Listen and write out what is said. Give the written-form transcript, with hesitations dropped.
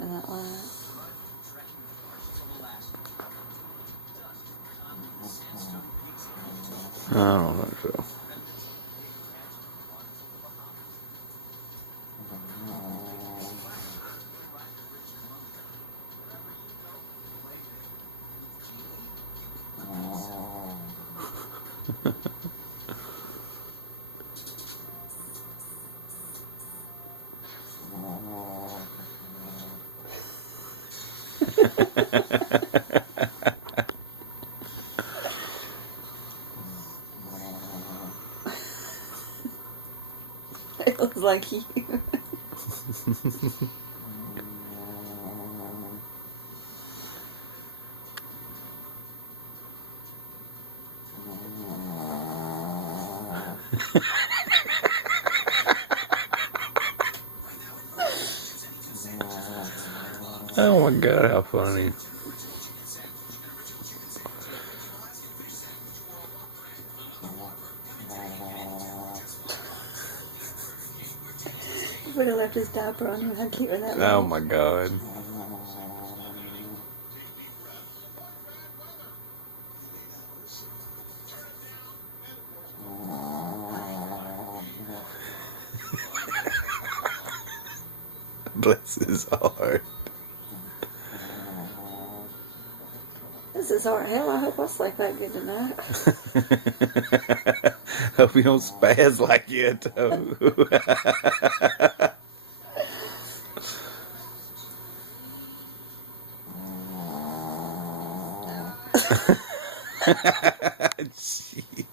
in that light. I don't think so. It looks like you. Oh my god, how funny. He would have left his diaper on him. How cute would that be? Oh my god. Bless his heart. This is hard. Hell, I hope I sleep that good tonight. Hope you don't spaz like you too. Jeez.